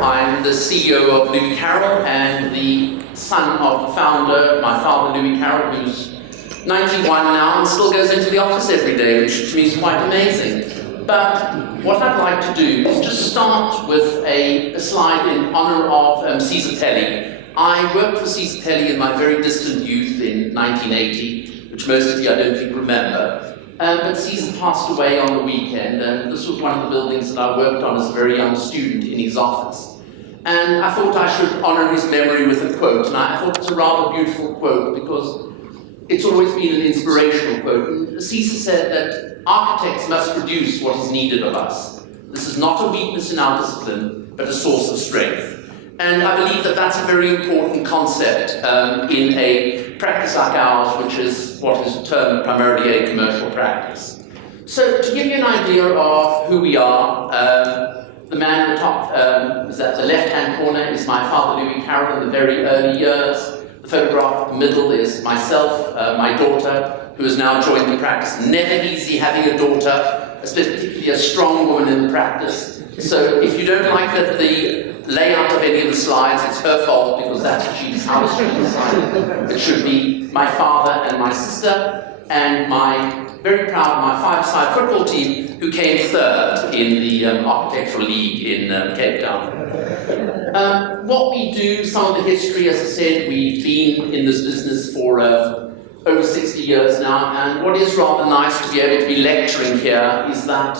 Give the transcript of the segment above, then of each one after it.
I'm the CEO of Louis Karol and the son of the founder, my father Louis Karol, who's 91 now and still goes into the office every day, which to me is quite amazing. But what I'd like to do is just start with a slide in honor of Caesar Pelli. I worked for Caesar Pelli in my very distant youth in 1980, which most of you I don't think remember. But Caesar passed away on the weekend, and this was one of the buildings that I worked on as a very young student in his office. And I thought I should honor his memory with a quote, and I thought it's a rather beautiful quote because it's always been an inspirational quote. And Caesar said that architects must produce what is needed of us. This is not a weakness in our discipline, but a source of strength. And I believe that that's a very important concept in a practice like ours, which is what is termed primarily a commercial practice. So to give you an idea of who we are, the man at the top is at the left-hand corner is my father Louis Karol in the very early years. The photograph in the middle is myself, my daughter, who has now joined the practice. Never easy having a daughter, particularly a strong woman in the practice. So if you don't like the layout of any of the slides, it's her fault because that's what she's how she decided. It should be my father and my sister and my very proud my five-side football team who came third in the architectural league in Cape Town. What we do, some of the history, as I said, we've been in this business for over 60 years now, and what is rather nice to be able to be lecturing here is that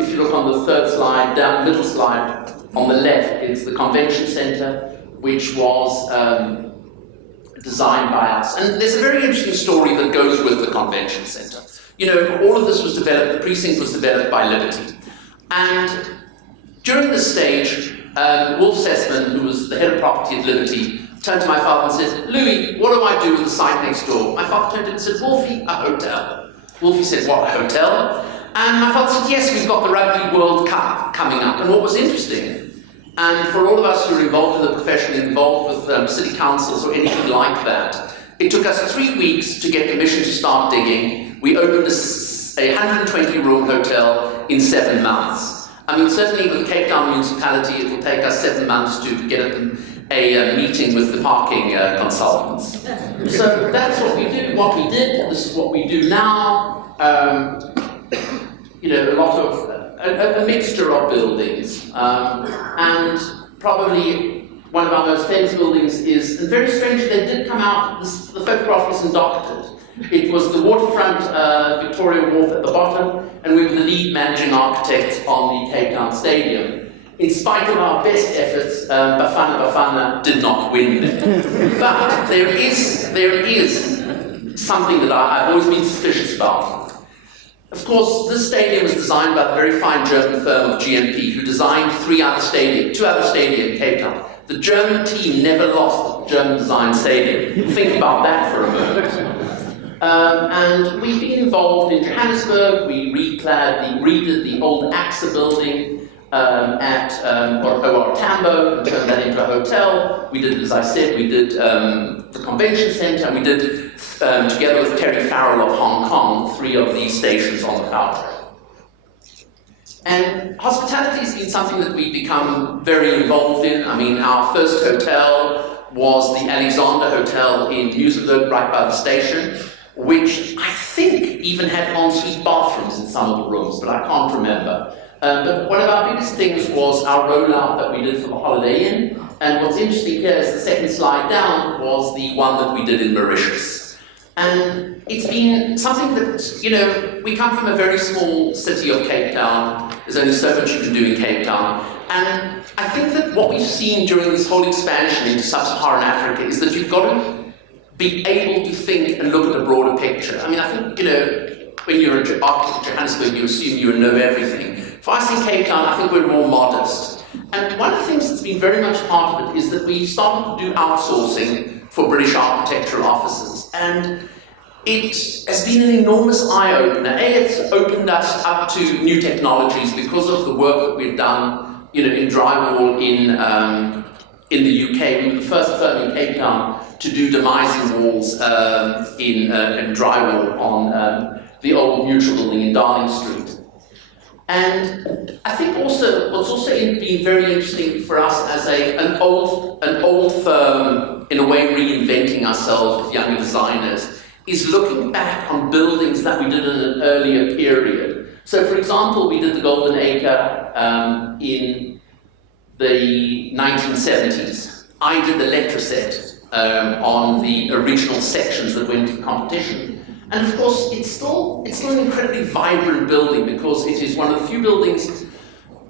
if you look on the third slide, down the middle slide, on the left, it's the convention center, which was designed by us. And there's a very interesting story that goes with the convention center. You know, all of this was developed, the precinct was developed by Liberty. And during this stage, Wolf Sessman, who was the head of property at Liberty, turned to my father and said, "Louis, what do I do with the site next door?" My father turned to him and said, "Wolfie, a hotel." Wolfie said, "What, a hotel?" And my father said, "Yes, we've got the Rugby World Cup coming up." And what was interesting, and for all of us who are involved in the profession, involved with city councils or anything like that, it took us 3 weeks to get permission to start digging. We opened a 120-room hotel in 7 months. I mean, certainly with Cape Town municipality, it will take us 7 months to get a meeting with the parking consultants. So that's what we do, what we did, this is what we do now. You know, a lot of, a mixture of buildings. And probably one of our most famous buildings is, and very strangely, they did come out, the photograph isn't doctored. It was the waterfront Victoria Wharf at the bottom, and we were the lead managing architects on the Cape Town Stadium. In spite of our best efforts, Bafana did not win. But there is something that I've always been suspicious about. Of course, this stadium was designed by the very fine German firm of GMP, who designed two other stadiums in Cape Town. The German team never lost the German-designed stadium. Think about that for a moment. And we've been involved in Johannesburg. We redid the old AXA building at Tambo, and turned that into a hotel. We did, as I said, we did the convention center, and we did, together with Terry Farrell of Hong Kong, 3 of these stations on the Karol. And hospitality has been something that we've become very involved in. I mean, our first hotel was the Alexander Hotel in Johannesburg, right by the station, which I think even had ensuite bathrooms in some of the rooms, but I can't remember. But one of our biggest things was our rollout that we did for the Holiday Inn. And what's interesting here is the second slide down was the one that we did in Mauritius. And it's been something that, you know, we come from a very small city of Cape Town. There's only so much you can do in Cape Town. And I think that what we've seen during this whole expansion into Sub-Saharan Africa is that you've got to be able to think and look at a broader picture. I mean, I think, you know, when you're an architect in Johannesburg, you assume you know everything. For us in Cape Town, I think we're more modest. And one of the things that's been very much part of it is that we started to do outsourcing for British architectural offices. And it has been an enormous eye-opener. It's opened us up to new technologies because of the work that we've done, you know, in drywall in the UK. We were the first firm in Cape Town to do demising walls in drywall on the old Neutral building in Darling Street. And I think also what's also been very interesting for us as an old firm, in a way reinventing ourselves with younger designers, is looking back on buildings that we did in an earlier period. So for example, we did the Golden Acre in the 1970s. I did the lecture set on the original sections that went to competition. And of course, it's still an incredibly vibrant building because it is one of the few buildings,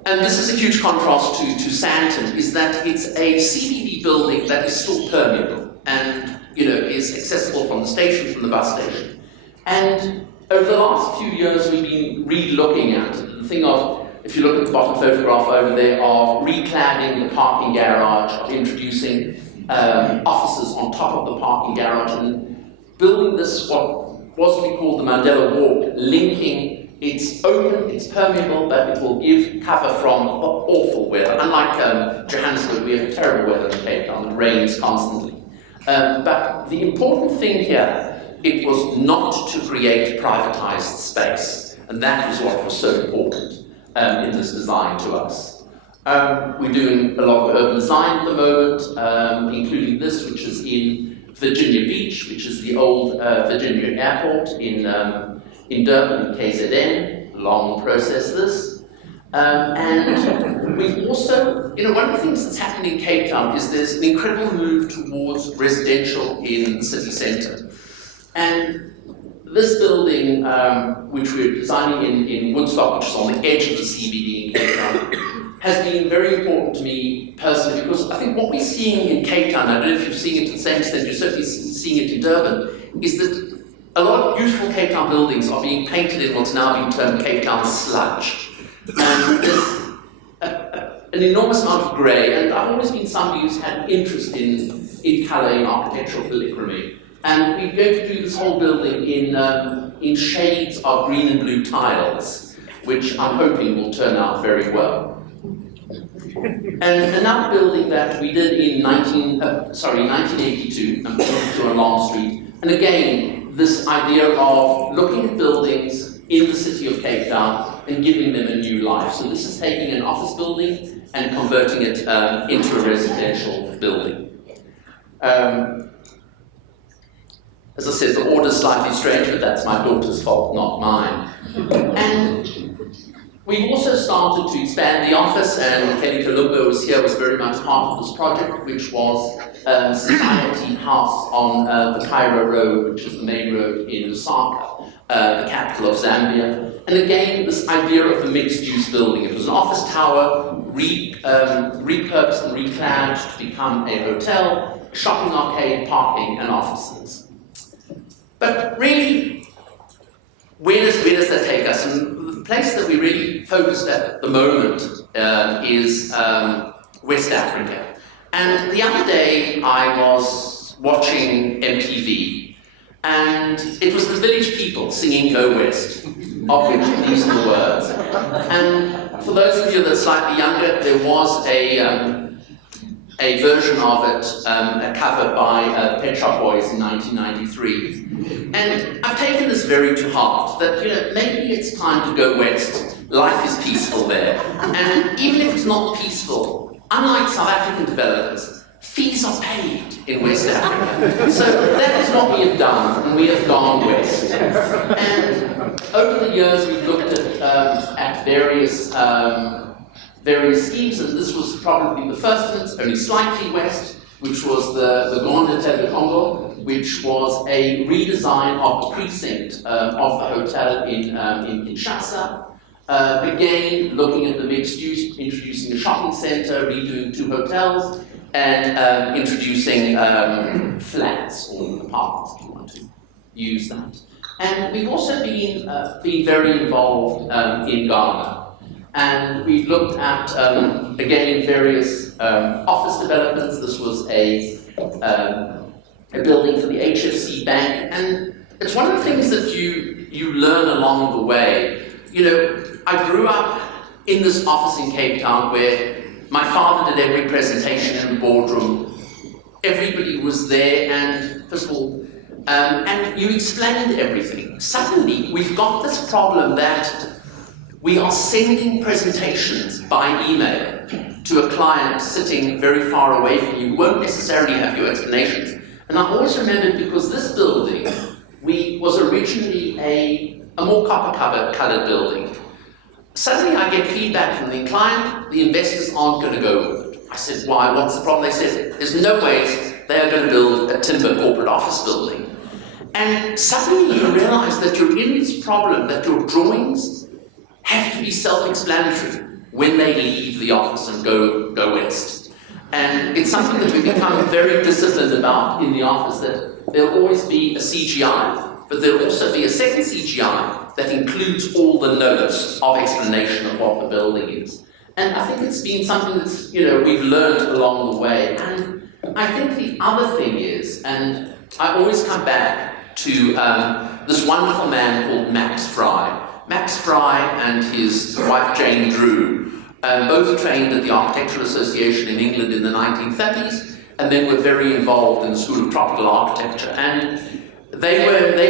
and this is a huge contrast to Sandton, is that it's a CBD building that is still permeable and is accessible from the station, from the bus station. And over the last few years, we've been re-looking at the thing of, if you look at the bottom photograph over there, of recladding the parking garage, of introducing offices on top of the parking garage, and building this what was to be called the Mandela Walk, linking, it's open, it's permeable, but it will give cover from awful weather. Unlike Johannesburg, we have terrible weather in Cape Town, it rains constantly. But the important thing here, it was not to create privatized space, and that is what was so important in this design to us. We're doing a lot of urban design at the moment, including this, which is in Virginia Beach, which is the old Virginia Airport in Durban, KZN. Long process this. And we've also, one of the things that's happened in Cape Town is there's an incredible move towards residential in the city centre. And this building, which we're designing in Woodstock, which is on the edge of the CBD in Cape Town, has been very important to me personally, because I think what we're seeing in Cape Town, I don't know if you've seen it to the same extent, you're certainly seeing it in Durban, is that a lot of beautiful Cape Town buildings are being painted in what's now being termed Cape Town sludge. And there's an enormous amount of grey, and I've always been somebody who's had interest in colour, in architectural polychromy. And we're going to do this whole building in shades of green and blue tiles, which I'm hoping will turn out very well. And another building that we did in 1982, I'm talking to on Long Street, and again, this idea of looking at buildings in the city of Cape Town and giving them a new life. So this is taking an office building and converting it into a residential building. As I said, the order's slightly strange, but that's my daughter's fault, not mine. And we've also started to expand the office, and Kelly Columbo was very much part of this project, which was Society House on the Cairo Road, which is the main road in Lusaka, the capital of Zambia. And again, this idea of the mixed-use building. It was an office tower, repurposed and reclad to become a hotel, shopping arcade, parking, and offices. But really, where does that take us? And the place that we really focused at the moment is West Africa. And the other day I was watching MTV, and it was the Village People singing Go West, of which these are the words. And for those of you that are slightly younger, there was a version of it, a cover by Pet Shop Boys in 1993. And I've taken this very to heart, that maybe it's time to go west. Life is peaceful there. And even if it's not peaceful, unlike South African developers, fees are paid in West Africa. So that is what we have done, and we have gone west. And over the years, we've looked at various schemes, and this was probably the first one. It's only slightly west, which was the Grande Hotel de Congo, which was a redesign of the precinct of the hotel in Kinshasa. Again, looking at the mixed use, introducing a shopping center, redoing 2 hotels, and introducing flats or apartments, if you want to use that. And we've also been very involved in Ghana. And we've looked at, again, various office developments. This was a building for the HFC Bank. And it's one of the things that you learn along the way. I grew up in this office in Cape Town where my father did every presentation in the boardroom. Everybody was there, and first of all, and you explained everything. Suddenly, we've got this problem that we are sending presentations by email to a client sitting very far away from you who won't necessarily have your explanations. And I always remembered, because this building was originally a more copper-colored building. Suddenly I get feedback from the client, the investors aren't going to go with it. I said, why? What's the problem? They said, there's no ways they are going to build a timber corporate office building. And suddenly you realize that you're in this problem, that your drawings have to be self-explanatory when they leave the office and go west. And it's something that we've become very disciplined about in the office, that there'll always be a CGI, but there'll also be a second CGI that includes all the notes of explanation of what the building is. And I think it's been something that's, we've learned along the way. And I think the other thing is, and I always come back to this wonderful man called Max Fry. Max Fry and his wife Jane Drew both trained at the Architectural Association in England in the 1930s, and then were very involved in the School of Tropical Architecture. And they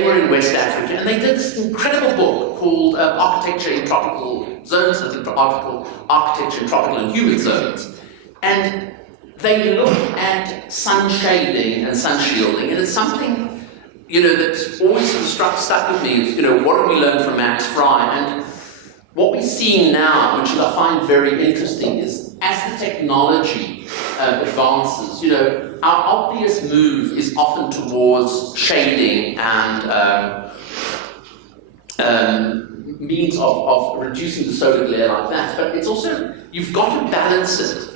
were in West Africa, and they did this incredible book called Architecture in Tropical Zones, I think Architecture in Tropical and Humid Zones. And they look at sun shading and sun shielding, and it's something that's always sort of stuck with me. What did we learn from Max Fry? And what we're seeing now, which I find very interesting, is as the technology advances, our obvious move is often towards shading and means of reducing the solar glare like that. But it's also, you've got to balance it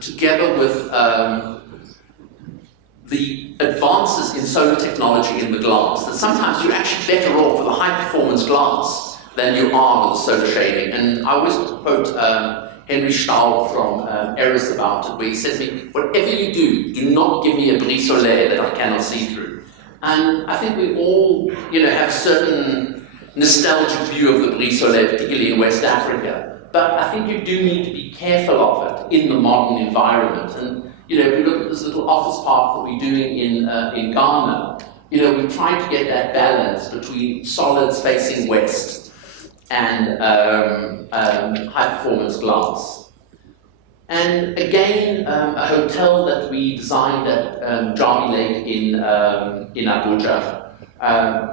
together with the advances in solar technology in the glass, that sometimes you're actually better off with a high-performance glass than you are with the solar shading. And I always quote Henry Staub from Eris about it, where he said to me, whatever you do not give me a brise soleil that I cannot see through. And I think we all, have a certain nostalgic view of the brise soleil, particularly in West Africa. But I think you do need to be careful of it in the modern environment. And if you look at this little office park that we're doing in Ghana, we're trying to get that balance between solids facing west and high-performance glass. And again, a hotel that we designed at Jami Lake in Abuja,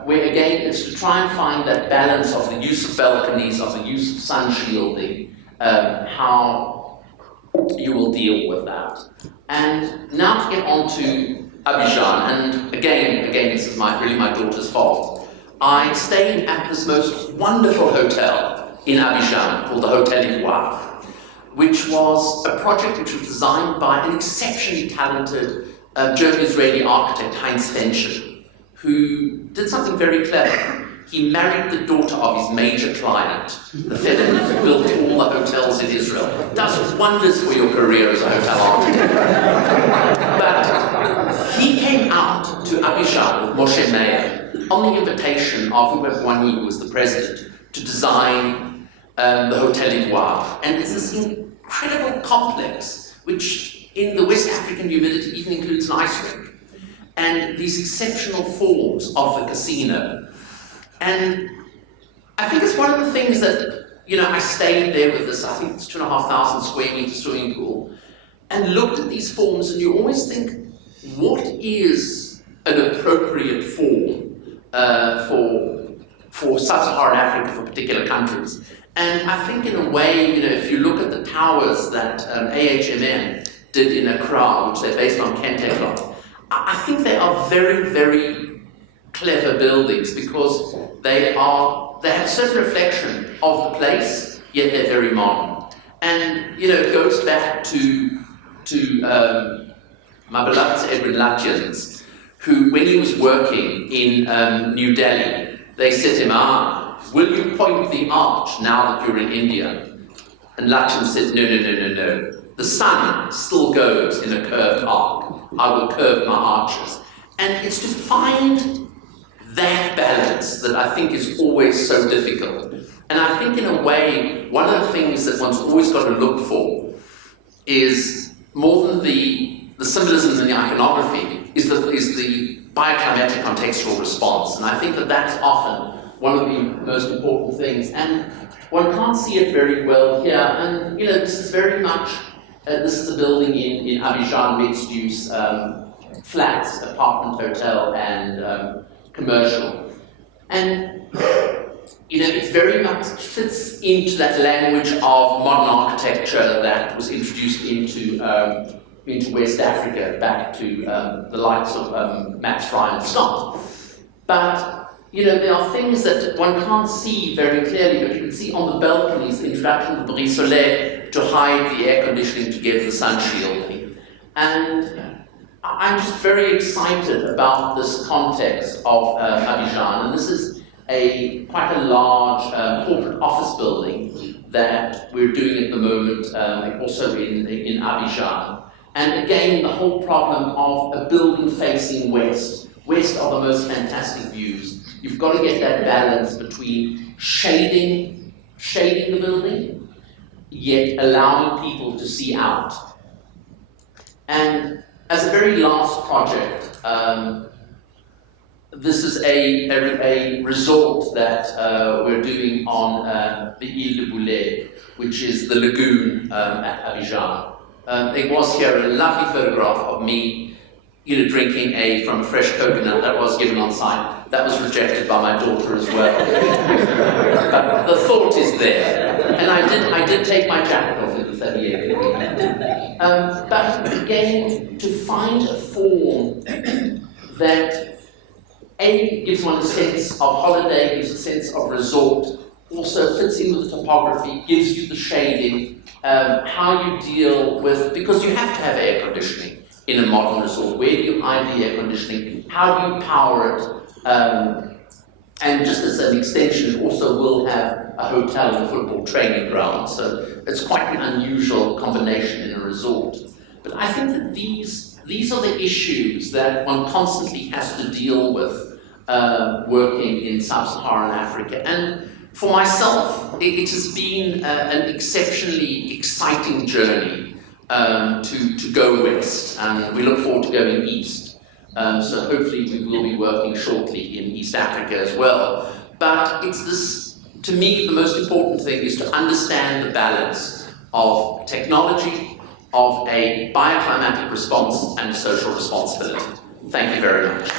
where again, it's to try and find that balance of the use of balconies, of the use of sun shielding, how you will deal with that. And now to get on to Abidjan, and again, this is really my daughter's fault. I stayed at this most wonderful hotel in Abidjan called the Hotel Ivoire, which was a project which was designed by an exceptionally talented German-Israeli architect, Heinz Fenschen, who did something very clever. He married the daughter of his major client, the fellow who built all the hotels in Israel. Does wonders for your career as a hotel architect. But he came out to Abidjan with Moshe Meir on the invitation of whoever who was the president to design the Hotel Ivoire. And it's this incredible complex, which in the West African humidity even includes an ice rink, and these exceptional forms of the casino. And I think it's one of the things that, I stayed there with this, I think it's 2,500 square meter swimming pool, and looked at these forms, and you always think, what is an appropriate form for Sub-Saharan Africa, for particular countries? And I think in a way, if you look at the towers that AHMM did in Accra, which they're based on Kentekon, I think they are very, very clever buildings, because they have a certain reflection of the place, yet they're very modern. And it goes back to my beloved Edwin Lutyens, who, when he was working in New Delhi, they said to him, will you point the arch now that you're in India? And Lutyens said, no. The sun still goes in a curved arc. I will curve my arches. And it's to find that balance that I think is always so difficult. And I think in a way, one of the things that one's always got to look for is, more than the symbolism and the iconography, is the bio-climatic contextual response. And I think that that's often one of the most important things. And one can't see it very well here. And this is very much, this is a building in Abidjan, mixed use, flats, apartment, hotel, and commercial. And it very much fits into that language of modern architecture that was introduced into West Africa back to the likes of Max Fry and Scott. But there are things that one can't see very clearly, but you can see on the balconies the introduction of the brise soleil to hide the air conditioning to give the sun shielding. And I'm just very excited about this context of Abidjan, and this is quite a large corporate office building that we're doing at the moment, also in Abidjan. And again, the whole problem of a building facing west. West are the most fantastic views. You've got to get that balance between shading the building, yet allowing people to see out. And as a very last project, this is a resort that we're doing on the Ile de Boulet, which is the lagoon at Abidjan. There was here a lovely photograph of me drinking from a fresh coconut that was given on site. That was rejected by my daughter as well. But the thought is there. And I did take my jacket off in the 38. But again, to find a form that gives one a sense of holiday, gives a sense of resort, also fits in with the topography, gives you the shading, how you deal with, because you have to have air conditioning in a modern resort. Where do you hide the air conditioning? How do you power it? And just as an extension, it also will have a hotel and football training ground. So it's quite an unusual combination in a resort. But I think that these are the issues that one constantly has to deal with working in Sub-Saharan Africa. And for myself, it has been an exceptionally exciting journey to go west, and we look forward to going east. So hopefully we will be working shortly in East Africa as well. But it's this, to me, the most important thing is to understand the balance of technology, of a bioclimatic response, and social responsibility. Thank you very much.